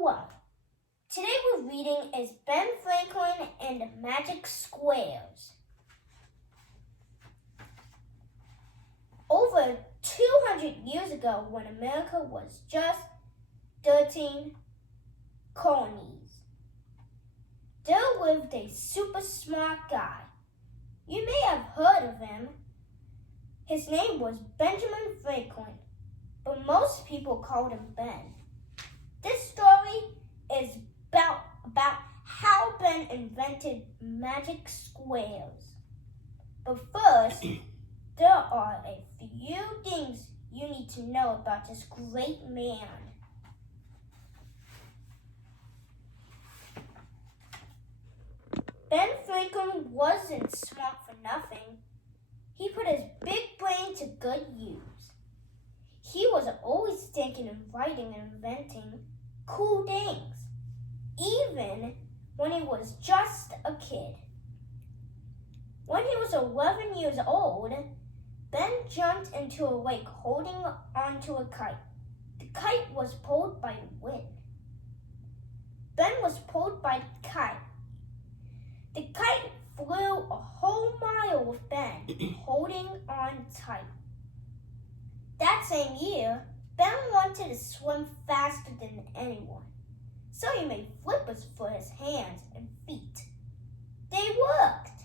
1. Today we're reading is Ben Franklin and the Magic Squares. Over 200 years ago, when America was just 13 colonies, there lived a super smart guy. You may have heard of him. His name was Benjamin Franklin, but most people called him Ben. This story is about how Ben invented magic squares. But first, there are a few things you need to know about this great man. Ben Franklin wasn't smart for nothing. He put his big brain to good use. He was always thinking and writing and inventing cool things, even when he was just a kid. When he was 11 years old, Ben jumped into a lake holding onto a kite. The kite was pulled by the wind. Ben was pulled by the kite. The kite flew a whole mile with Ben holding on tight. That same year, Ben wanted to swim faster than anyone, so he made flippers for his hands and feet. They worked.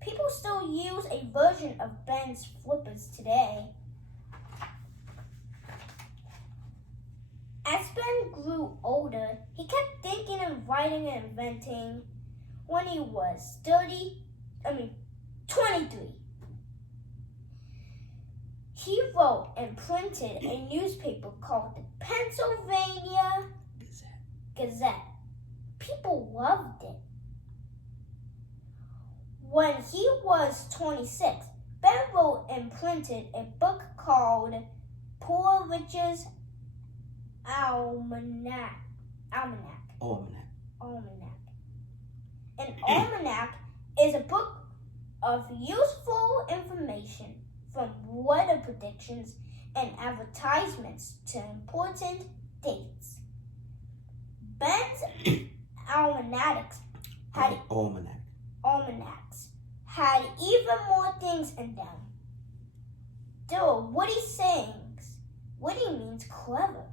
People still use a version of Ben's flippers today. As Ben grew older, he kept thinking and writing and inventing. When he was 23, he wrote and printed a newspaper called the Pennsylvania Gazette. People loved it. When he was 26, Ben wrote and printed a book called Poor Richard's Almanac. An almanac is a book of useful information from weather predictions and advertisements to important dates. Ben's almanacs had even more things in them. There were witty sayings. Witty means clever.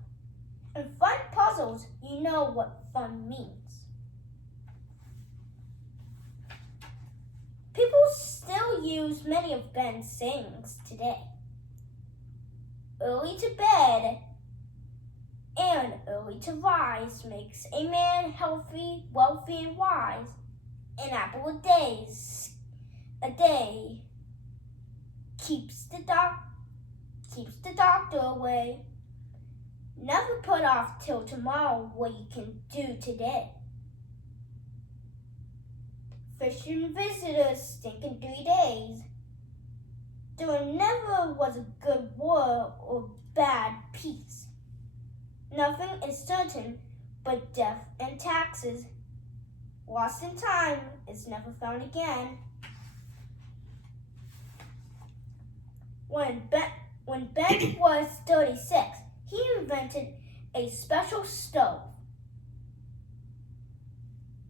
And fun puzzles, you know what fun means. People still use many of Ben's sayings today. Early to bed and early to rise makes a man healthy, wealthy, and wise. An apple a day keeps the doctor away. Never put off till tomorrow what you can do today. Fish and visitors stink in 3 days. There never was a good war or bad peace. Nothing is certain but death and taxes. Lost in time is never found again. When Ben was 36, he invented a special stove.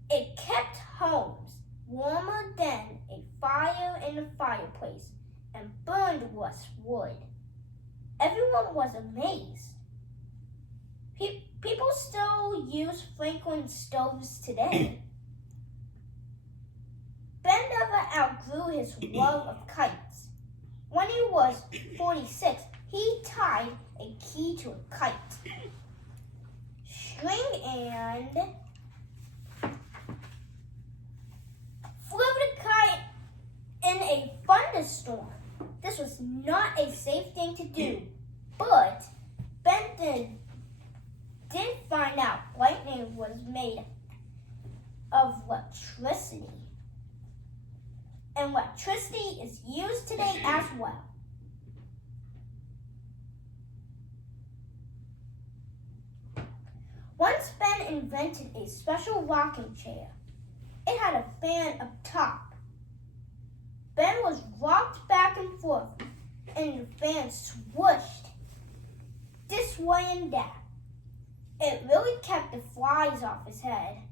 It kept homes warmer than a fire in a fireplace and burned less wood. Everyone was amazed. People still use Franklin stoves today. Ben never outgrew his love of kites. When he was 46, he tied a key to a kite, string, and flew the kite in a thunderstorm. This was not a safe thing to do, but Ben did find out lightning was made of electricity. And electricity is used today as well. Once Ben invented a special rocking chair. It had a fan up top. Ben was rocked back and forth, and the fan swooshed this way and that. It really kept the flies off his head.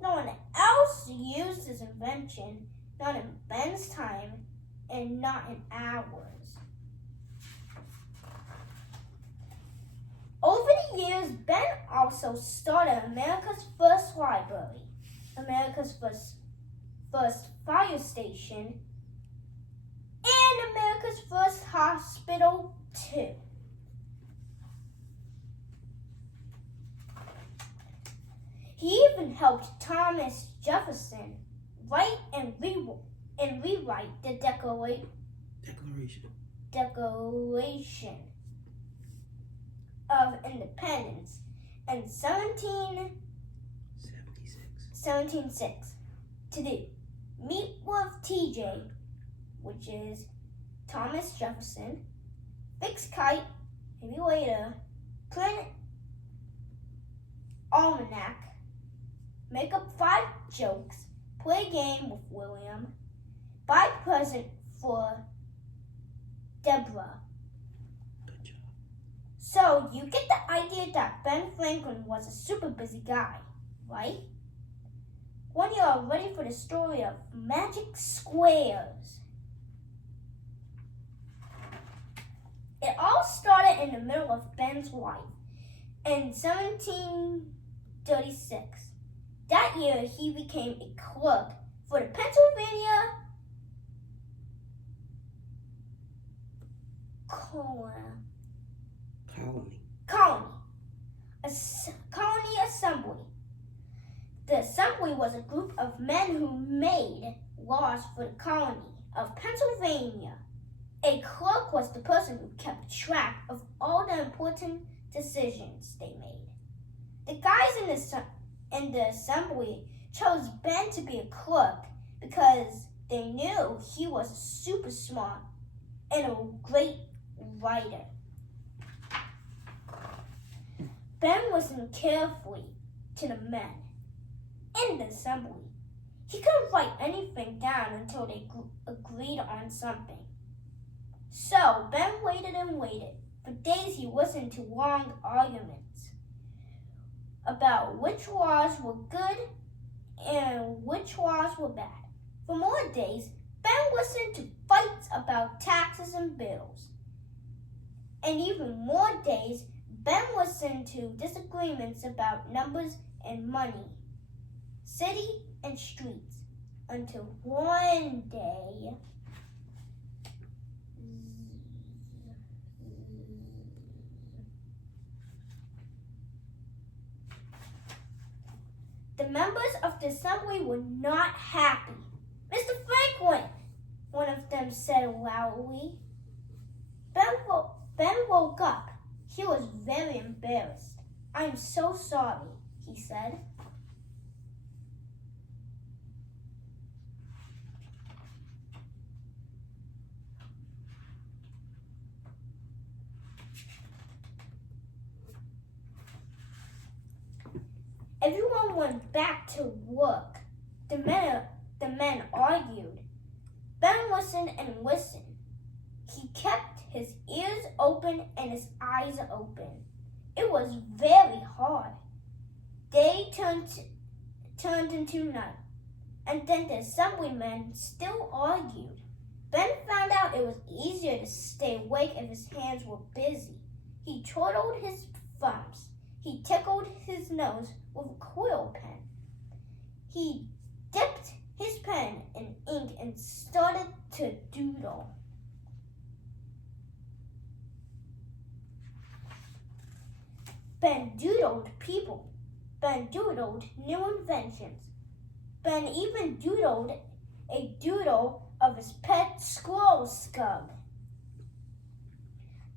No one else used his invention, not in Ben's time and not in ours. Over the years, Ben also started America's first library, America's first fire station, and America's first hospital, too. He even helped Thomas Jefferson write and rewrite the Declaration of Independence in 1776. To do meet with TJ, which is Thomas Jefferson, fix kite, maybe later, print almanac, make up 5 jokes, play a game with William, buy a present for Deborah. Good job. So you get the idea that Ben Franklin was a super busy guy, right? When you are ready for the story of magic squares. It all started in the middle of Ben's life in 1736. That year, he became a clerk for the Pennsylvania Colony Assembly. The assembly was a group of men who made laws for the colony of Pennsylvania. A clerk was the person who kept track of all the important decisions they made. The guys in the assembly chose Ben to be a clerk because they knew he was super smart and a great writer. Ben listened carefully to the men in the assembly. He couldn't write anything down until they agreed on something. So Ben waited and waited. For days he listened to long arguments about which laws were good and which laws were bad. For more days, Ben listened to fights about taxes and bills. And even more days, Ben listened to disagreements about numbers and money, city and streets, until one day the members of the assembly were not happy. "Mr. Franklin," one of them said loudly. Ben woke up. He was very embarrassed. "I'm so sorry," he said. Everyone went back to work. The men argued. Ben listened and listened. He kept his ears open and his eyes open. It was very hard. Day turned into night, and then the assemblymen still argued. Ben found out it was easier to stay awake if his hands were busy. He twiddled his thumbs. He tickled his nose with a quill pen. He dipped his pen in ink and started to doodle. Ben doodled people. Ben doodled new inventions. Ben even doodled a doodle of his pet squirrel Scub.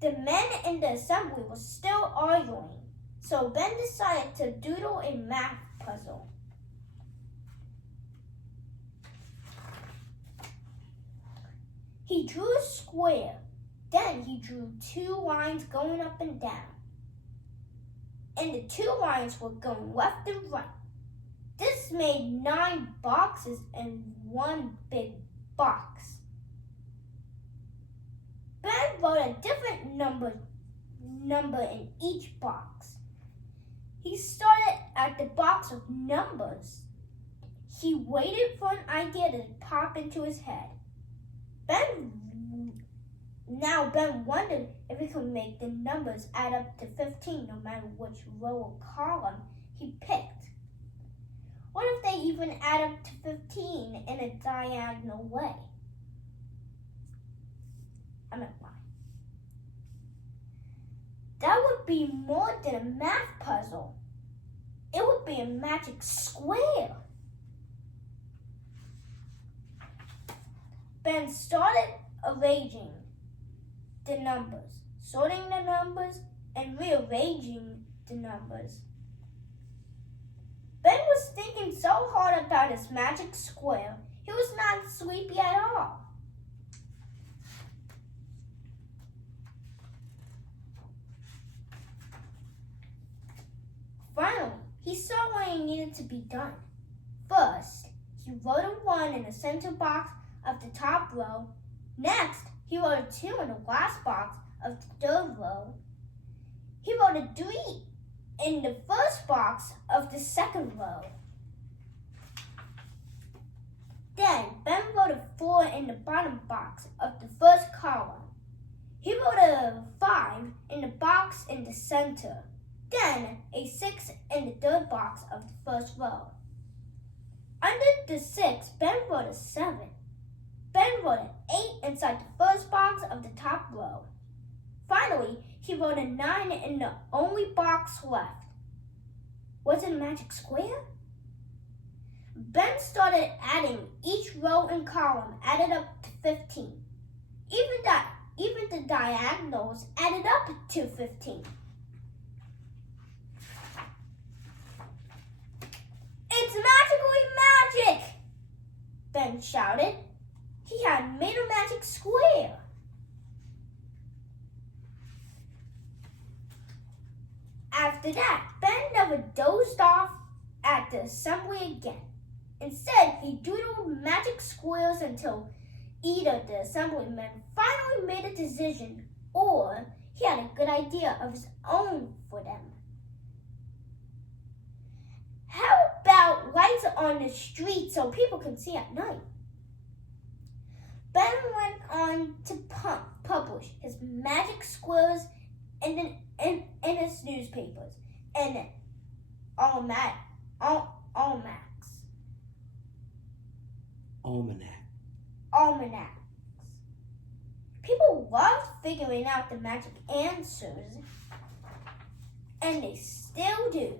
The men in the assembly were still arguing, so Ben decided to doodle a math puzzle. He drew a square. Then he drew 2 lines going up and down. And the 2 lines were going left and right. This made 9 boxes in one big box. Ben wrote a different number number in each box. He started at the box of numbers. He waited for an idea to pop into his head. Ben wondered if he could make the numbers add up to 15 no matter which row or column he picked. What if they even add up to 15 in a diagonal way? I meant why. That would be more than a math puzzle. It would be a magic square. Ben started arranging the numbers, sorting the numbers, and rearranging the numbers. Ben was thinking so hard about his magic square, he was not sleepy at all. Finally, he saw what he needed to be done. First, he wrote a 1 in the center box of the top row. Next, he wrote a 2 in the last box of the third row. He wrote a 3 in the first box of the second row. Then, Ben wrote a 4 in the bottom box of the first column. He wrote a 5 in the box in the center. Then, a 6 in the third box of the first row. Under the 6, Ben wrote a 7. Ben wrote an 8 inside the first box of the top row. Finally, he wrote a 9 in the only box left. Was it a magic square? Ben started adding each row and column added up to 15. Even the diagonals added up to 15. It's magically magic! Ben shouted. He had made a magic square. After that, Ben never dozed off at the assembly again. Instead, he doodled magic squares until either the assemblyman finally made a decision or he had a good idea of his own for them. How about lights on the street so people can see at night? Ben went on to publish his magic squares in his newspapers and almanacs. People loved figuring out the magic answers, and they still do.